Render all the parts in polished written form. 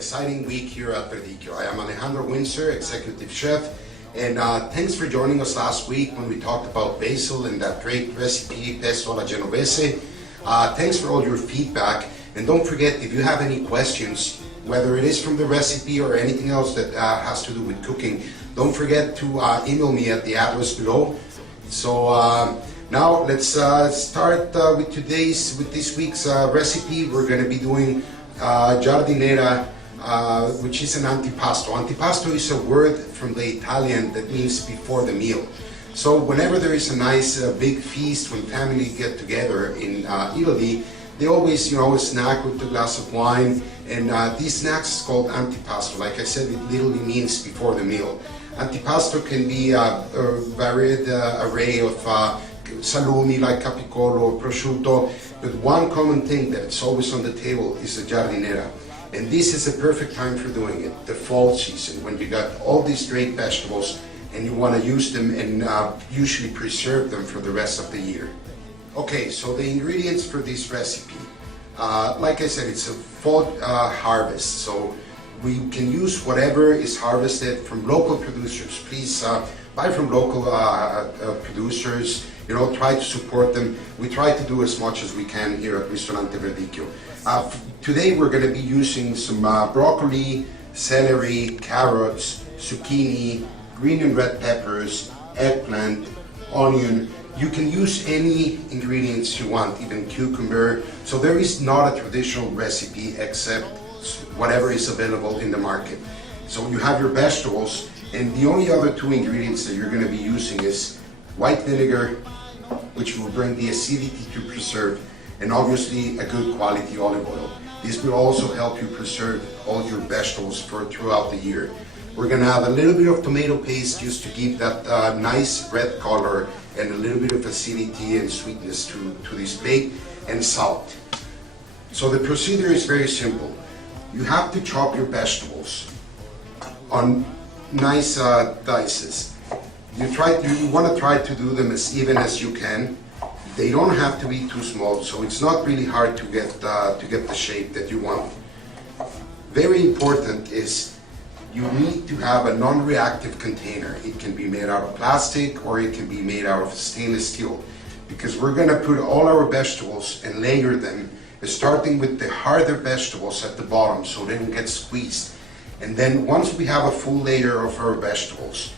exciting week here at Verdicchio. I am Alejandro Windsor, Executive Chef, and thanks for joining us last week when we talked about basil and that great recipe, pesto alla genovese. Thanks for all your feedback, and don't forget, if you have any questions, whether it is from the recipe or anything else that has to do with cooking, don't forget to email me at the address below. So now let's start with this week's recipe. We're going to be doing giardiniera, which is an antipasto. Antipasto is a word from the Italian that means before the meal. So whenever there is a nice big feast, when family get together in Italy, they always, snack with a glass of wine, and these snacks is called antipasto. Like I said, it literally means before the meal. Antipasto can be a varied array of salumi like capicolo, prosciutto, but one common thing that's always on the table is the giardiniera. And this is a perfect time for doing it, the fall season, when you got all these great vegetables and you want to use them and usually preserve them for the rest of the year. Okay, so the ingredients for this recipe, like I said, it's a fall harvest, so we can use whatever is harvested from local producers. Please buy from local producers, try to support them. We try to do as much as we can here at Ristorante Verdicchio. Today we're going to be using some broccoli, celery, carrots, zucchini, green and red peppers, eggplant, onion. You can use any ingredients you want, even cucumber. So there is not a traditional recipe except whatever is available in the market. So you have your vegetables, and the only other two ingredients that you're going to be using is white vinegar, which will bring the acidity to preserve, and obviously a good quality olive oil. This will also help you preserve all your vegetables throughout the year. We're going to add a little bit of tomato paste just to give that nice red color and a little bit of acidity and sweetness to this plate, and salt. So the procedure is very simple. You have to chop your vegetables on nice dices. You want to try to do them as even as you can. They don't have to be too small, so it's not really hard to get the shape that you want. Very important is you need to have a non-reactive container. It can be made out of plastic or it can be made out of stainless steel, because we're going to put all our vegetables and layer them, starting with the harder vegetables at the bottom so they don't get squeezed. And then once we have a full layer of our vegetables,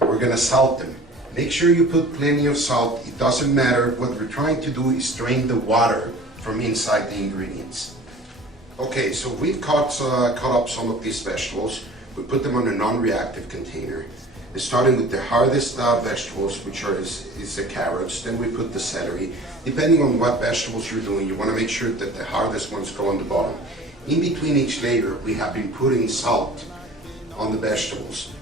we're going to salt them. Make sure you put plenty of salt. It doesn't matter. What we're trying to do is drain the water from inside the ingredients. Okay, so we've cut up some of these vegetables. We put them on a non-reactive container. Starting with the hardest vegetables, which is the carrots. Then we put the celery. Depending on what vegetables you're doing, you want to make sure that the hardest ones go on the bottom. In between each layer, we have been putting salt on the vegetables.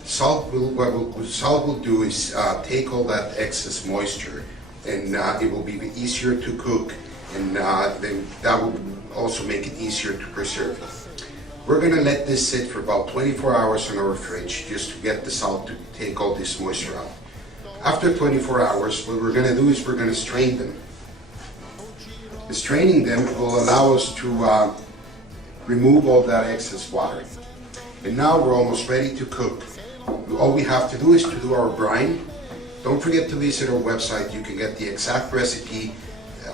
What salt will do is take all that excess moisture, and it will be easier to cook, and then that will also make it easier to preserve. We're going to let this sit for about 24 hours in our fridge just to get the salt to take all this moisture out. After 24 hours, what we're going to do is we're going to strain them. Straining them will allow us to remove all that excess water. And now we're almost ready to cook. All we have to do is to do our brine. Don't forget to visit our website. You can get the exact recipe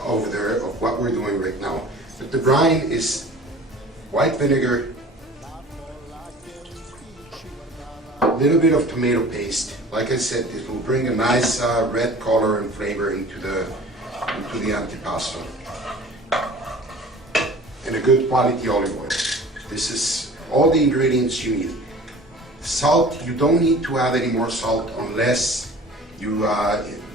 over there of what we're doing right now. But the brine is white vinegar, a little bit of tomato paste. Like I said, this will bring a nice red color and flavor into the antipasto. And a good quality olive oil. This is all the ingredients you need. Salt, you don't need to add any more salt unless you,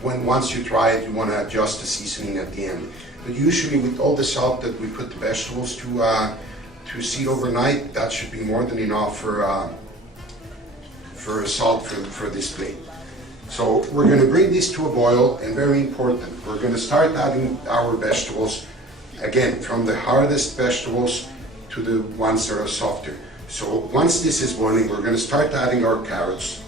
once you try it, you want to adjust the seasoning at the end. But usually with all the salt that we put the vegetables to seed overnight, that should be more than enough for salt for this plate. So we're going to bring this to a boil, and very important, we're going to start adding our vegetables, again, from the hardest vegetables to the ones that are softer. So once this is boiling, we're going to start adding our carrots,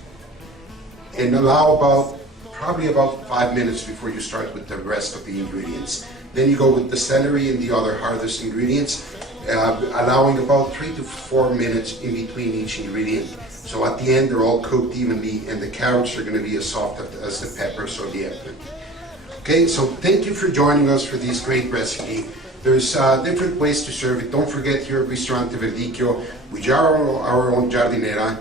and allow probably about 5 minutes before you start with the rest of the ingredients. Then you go with the celery and the other hardest ingredients, allowing about 3 to 4 minutes in between each ingredient. So at the end, they're all cooked evenly, and the carrots are going to be as soft as the peppers or the eggplant. Okay, so thank you for joining us for this great recipe. There's different ways to serve it. Don't forget, here at Ristorante Verdicchio, we jar our own giardiniera,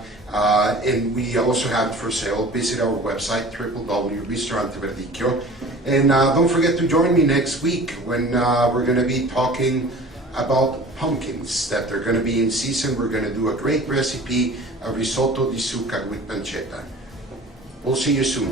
and we also have it for sale. Visit our website, www.ristoranteverdicchio. And don't forget to join me next week when we're going to be talking about pumpkins that are going to be in season. We're going to do a great recipe, a risotto di zucca with pancetta. We'll see you soon.